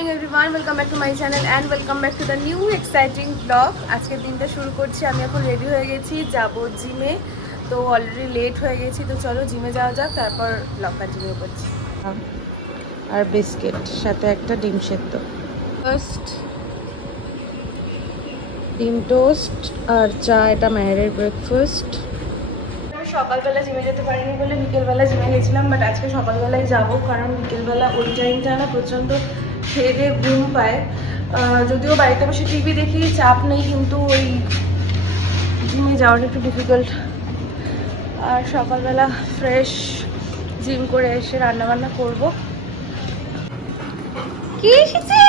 Morning everyone, welcome back to my channel and welcome back to the new exciting blog. আজকের দিনটা শুরু করছি। আমি এখন রেডি হয়ে গেছি, যাব জিমে। তো অলরেডি লেট হয়ে গেছি, তো চলো জিমে যাওয়া যাক, তারপর ব্লগ কন্টিনিউ করছি। আর বিস্কিট সাথে একটা ডিম সেদ্ধ, ফার্স্ট ডিম টোস্ট আর চা। এটা মায়ের ব্রেকফাস্ট। সকালবেলা জিমে যেতে পারিনি বলে বিকেলবেলা জিমে গেছিলাম, বাট আজকে সকালবেলায় যাবো, কারণ বিকেলবেলা ওই টাইমটা না প্রচণ্ড খেয়ে দিয়ে ঘুম পায়। যদিও বাড়িতে বসে টিভি দেখি, চাপ নেই, কিন্তু ওই জিমে যাওয়াটা একটু ডিফিকাল্ট। আর সকালবেলা ফ্রেশ জিম করে এসে রান্নাবান্না করবো। কি এসেছে?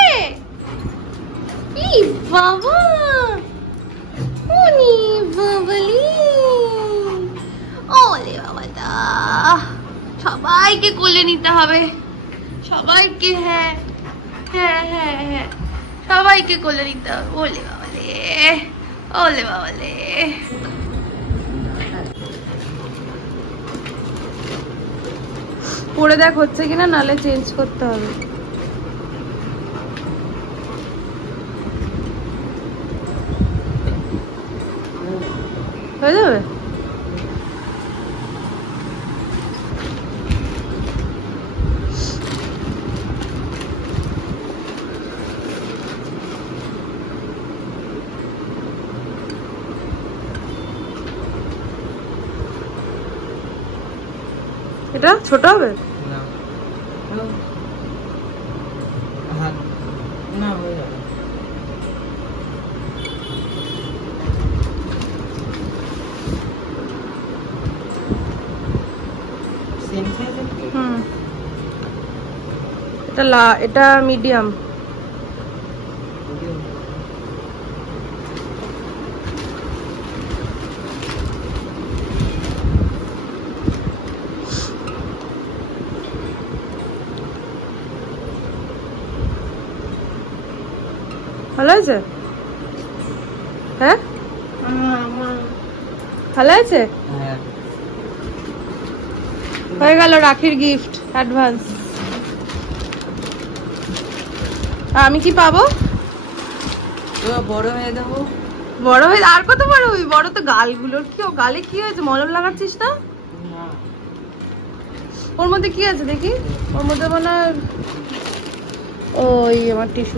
কি বাবা, উনি বাবলি, ওলে বাবাটা, সবাইকে কোলে নিতে হবে, সবাইকে। হ্যাঁ হ্যাঁ হ্যাঁ হ্যাঁ, সবাইকে কোলে নিতে হবে। ওলে বাবালে, ওলে বাবালে। পরে দেখ হচ্ছে কিনা, নালে চেঞ্জ করতে হবে। হয়ে যাবে। এটা ছোট হবে না, না হয়ে যাবে। এটা মিডিয়াম। ভালো আছে? হ্যাঁ ভালো আছে। হয়ে গেল রাখির গিফট অ্যাডভান্স। আমি কি পাবো? বড় হয়ে দেবো। বড় হয়ে আর কত বড় হবি? বড় তো গালগুলোর কি, গালে কি হয়েছে? মলম লাগাচ্ছিস না? ওর মধ্যে কি আছে দেখি? ওর মধ্যে মানে ওই আমার টিস্যু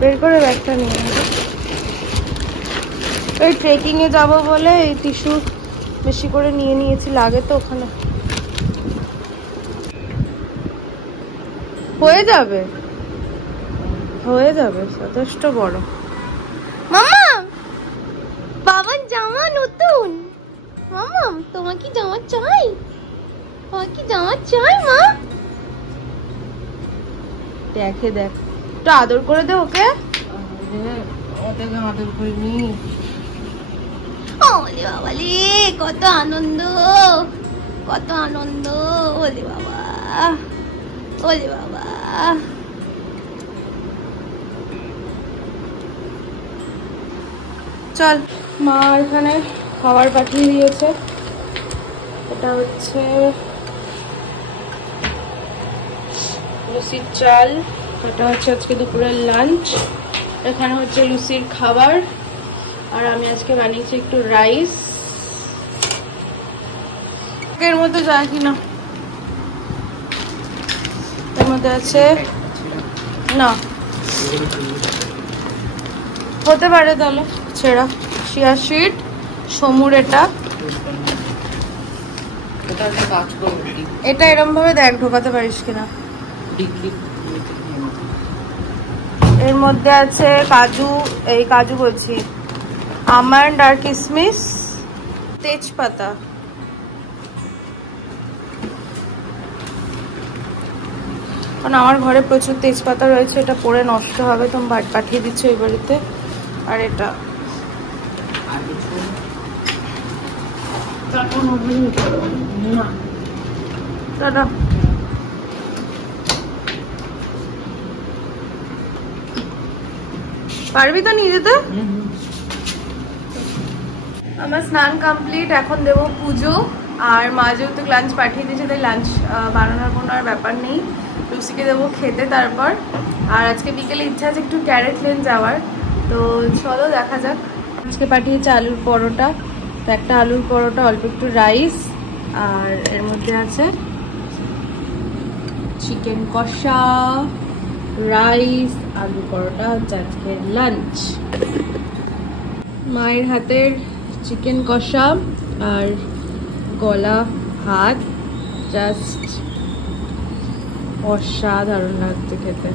বের করে ব্যাগটা নিয়ে ওই ট্রেকিং এ যাবো বলে এই টিস্যু বেশি করে নিয়ে নিয়েছি, লাগে তো ওখানে। হয়ে যাবে, হয়ে যাবে, যথেষ্ট বড়। মামা, বাবার জামা নতুন। মামা, তোমার কি জামা চাই? তোমার কি জামা চাই মা? দেখে দেখ, একটু আদর করে দে ওকে। ওটাকে আদর করে নি। ওলে বাবালে, কত আনন্দ, কত আনন্দ। ওলে বাবা, ওলে বাবা। চল, মা এখানে খাবার পাঠিয়ে দিয়েছে। এটা হচ্ছে লুচির চাল, এটা হচ্ছে আজকে দুপুরের লাঞ্চ। এখানে হচ্ছে লুচির খাবার, আর আমি আজকে বানিয়েছি একটু রাইস। এর মধ্যে যায় কিনা, এর মধ্যে আছে না, হতে পারে তাহলে ছেঁড়া চিয়া সিড, সমুর। এটা এরম ভাবে দেখ ঢোকাতে পারিস কিনা। এর মধ্যে আছে কাজু, এই কাজু বলছি, আমন্ড আর কিশমিশ, তেজপাতা। কারণ আমার ঘরে প্রচুর তেজপাতা রয়েছে, এটা পরে নষ্ট হবে, তুমি পাঠিয়ে দিচ্ছ এই বাড়িতে। আর এটা টাটা। পারবি তো নিয়ে যেতে? আমার স্নান কমপ্লিট, এখন দেবো পুজো। আর মা যেহেতু লাঞ্চ পাঠিয়ে দিয়েছে, তাই লাঞ্চ বানানোর কোনো আর ব্যাপার নেই। লুসিকে দেবো খেতে তারপর। আর আজকে বিকেলে ইচ্ছা আছে একটু ক্যারেট লেন যাওয়ার, তো চলো দেখা যাক। আজকে পাঠিয়েছে আলুর পরোটা, তো একটা আলুর পরোটা, অল্প একটু রাইস, আর এর মধ্যে আছে চিকেন কষা, রাইস, আলু পরোটা হচ্ছে আজকের লাঞ্চ। মায়ের হাতের চিকেন কষা আর গলা ভাত জাস্ট অসাধারণ লাগছে খেতে।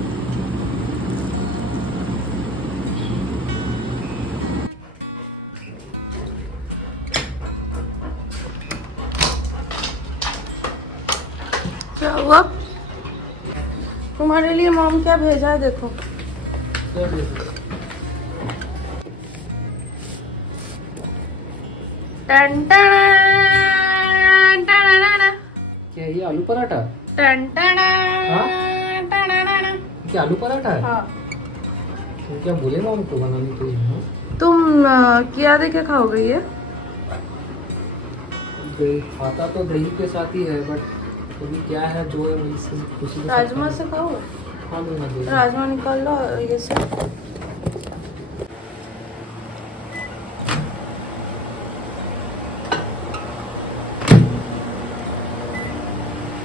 क्या हुआ? तुम्हारे लिए मॉम क्या भेजा है देखो। टन टन क्या ये आलू पराठा? टन टन क्या आलू पराठा है? हाँ। तो क्या बोले मॉम को बनाने के लिए? तुम क्या देके खाओगे ये? दही खाता तो दही के साथ ही है, बट अभी क्या है जो है उसी के राजमा से खाओ। खा लूंगा। राजमा निकाल लो ये से।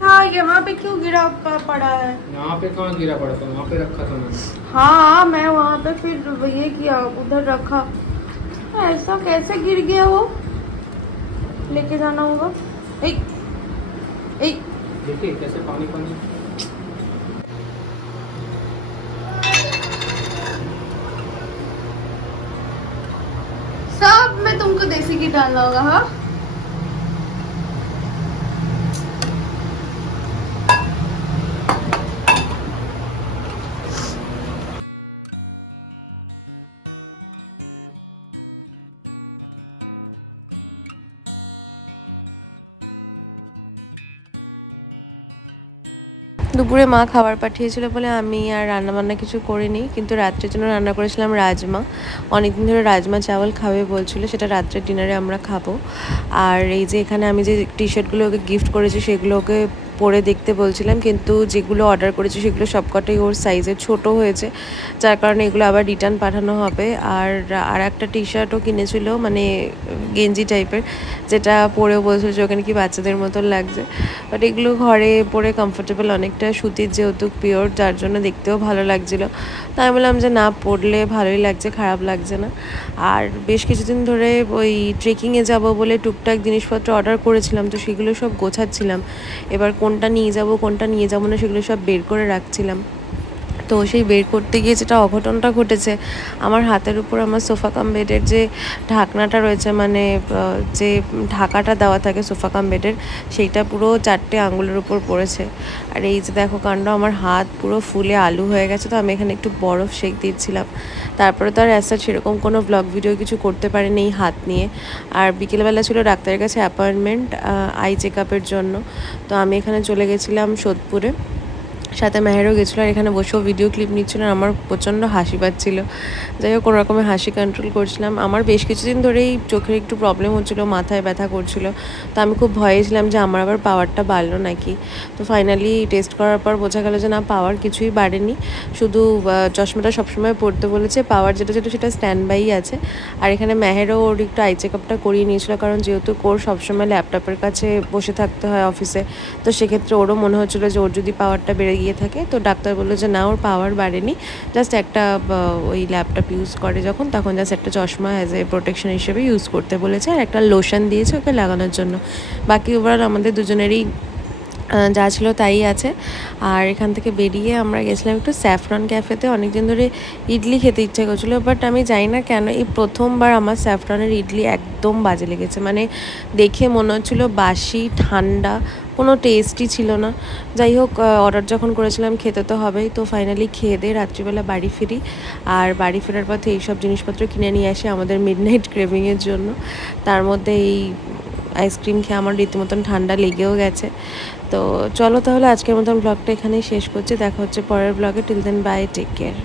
हाँ, यहाँ पे क्यों गिरा पड़ा है? यहाँ पे कहाँ गिरा पड़ा था? वहाँ पे रखा था मैंने। हाँ, मैं वहाँ पे फिर ये किया, उधर रखा। ऐसा कैसे गिर गया वो? लेके जाना होगा। देखिए कैसे पानी पानी। सब में तुमको देसी घी डालना होगा। हाँ, দুপুরে মা খাবার পাঠিয়েছিল বলে আমি আর রান্নাবান্না কিছু করিনি, কিন্তু রাত্রের জন্য রান্না করেছিলাম রাজমা। অনেকদিন ধরে রাজমা চাওয়াল খাবে বলছিল, সেটা রাত্রের ডিনারে আমরা খাবো। আর এই যে এখানে আমি যে টি শার্টগুলো ওকে গিফট করেছি সেগুলো ওকে পরে দেখতে বলছিলাম, কিন্তু যেগুলো অর্ডার করেছি সেগুলো সবকটাই ওর সাইজে ছোট হয়েছে, যার কারণে এগুলো আবার রিটার্ন পাঠানো হবে। আর একটা টি শার্টও কিনেছিল, মানে গেঞ্জি টাইপের, যেটা পরেও বলছিল যে ওখানে কি বাচ্চাদের মতন লাগছে, বাট এগুলো ঘরে পরে কমফোর্টেবল অনেকটা, সুতির যেহেতু পিওর, যার জন্য দেখতেও ভালো লাগছিলো। তো আমি বললাম যে না, পরলে ভালোই লাগছে, খারাপ লাগছে না। আর বেশ কিছুদিন ধরে ওই ট্রেকিংয়ে যাব বলে টুকটাক জিনিসপত্র অর্ডার করেছিলাম, তো সেগুলো সব গোছাচ্ছিলাম। এবার কোনটা নিয়ে যাব কোনটা নিয়ে যাব না সেগুলো সব বের করে রাখছিলাম। তো সেই বের করতে গিয়ে যেটা অঘটনটা ঘটেছে, আমার হাতের উপর আমার সোফা কাম বেডের যে ঢাকনাটা রয়েছে, মানে যে ঢাকাটা দেওয়া থাকে সোফা কাম বেডের, সেইটা পুরো 4টে আঙ্গুলের উপর পড়েছে। আর এই যে দেখো কাণ্ড, আমার হাত পুরো ফুলে আলু হয়ে গেছে। তো আমি এখানে একটু বরফ সেঁক দিচ্ছিলাম। তারপরে তো আর অ্যাজ সেরকম কোনো ব্লগ ভিডিও কিছু করতে পারিনি এই হাত নিয়ে। আর বিকেলবেলা ছিল ডাক্তারের কাছে অ্যাপয়েন্টমেন্ট আই চেক আপের জন্য। তো আমি এখানে চলে গেছিলাম সোদপুরে, সাথে মেহেরও গেছিলো। আর এখানে বসেও ভিডিও ক্লিপ নিচ্ছিল, আমার প্রচণ্ড হাসি পাচ্ছিলো। যাই হোক, কোনো রকমের হাসি কন্ট্রোল করছিলাম। আমার বেশ কিছুদিন ধরেই চোখের একটু প্রবলেম হচ্ছিলো, মাথায় ব্যথা করছিল। তো আমি খুব ভয়ে ছিলাম যে আমার আবার পাওয়ারটা বাড়লো নাকি। তো ফাইনালি টেস্ট করার পর বোঝা গেল যে না, পাওয়ার কিছুই বাড়েনি, শুধু চশমাটা সবসময় পড়তে বলেছে। পাওয়ার যেটা ছিল সেটা স্ট্যান্ড বাই আছে। আর এখানে মেহেরও ওর একটু আই চেক আপটা করিয়ে নিয়েছিল, কারণ যেহেতু ওর সবসময় ল্যাপটপের কাছে বসে থাকতে হয় অফিসে, তো সেক্ষেত্রে ওরও মনে হচ্ছিলো যে ওর যদি পাওয়ারটা বেড়ে গিয়ে থাকে। তো ডাক্তার বললো যে না, ওর পাওয়ার বাড়েনি, জাস্ট একটা ওই ল্যাপটপ ইউজ করে যখন, তখন জাস্ট একটা চশমা অ্যাজ এ প্রোটেকশন হিসেবে ইউজ করতে বলেছে, আর একটা লোশন দিয়েছে ওকে লাগানোর জন্য। বাকি ওভারঅল আমাদের দুজনেরই যা ছিল তাই আছে। আর এখান থেকে বেরিয়ে আমরা গেছিলাম একটু স্যাফরন ক্যাফেতে। অনেকদিন ধরে ইডলি খেতে ইচ্ছা করছিলো, বাট আমি জানি না কেন এই প্রথমবার আমার স্যাফরনের ইডলি একদম বাজে লেগেছে। মানে দেখে মনে হচ্ছিলো বাসি, ঠান্ডা, কোনো টেস্টই ছিল না। যাই হোক, অর্ডার যখন করেছিলাম খেতে তো হবেই। তো ফাইনালি খেয়ে দিয়ে রাত্রিবেলা বাড়ি ফিরি। আর বাড়ি ফেরার পথে এইসব জিনিসপত্র কিনে নিয়ে আসি আমাদের মিডনাইট ক্রেভিংয়ের জন্য। তার মধ্যে এই আইসক্রিম খেয়ে আমার রীতিমতন ঠান্ডা লেগেও গেছে। তো চলো তাহলে আজকের মতন ব্লগটা এখানেই শেষ করছি। দেখা হচ্ছে পরের ব্লগে। Till then bye, take care.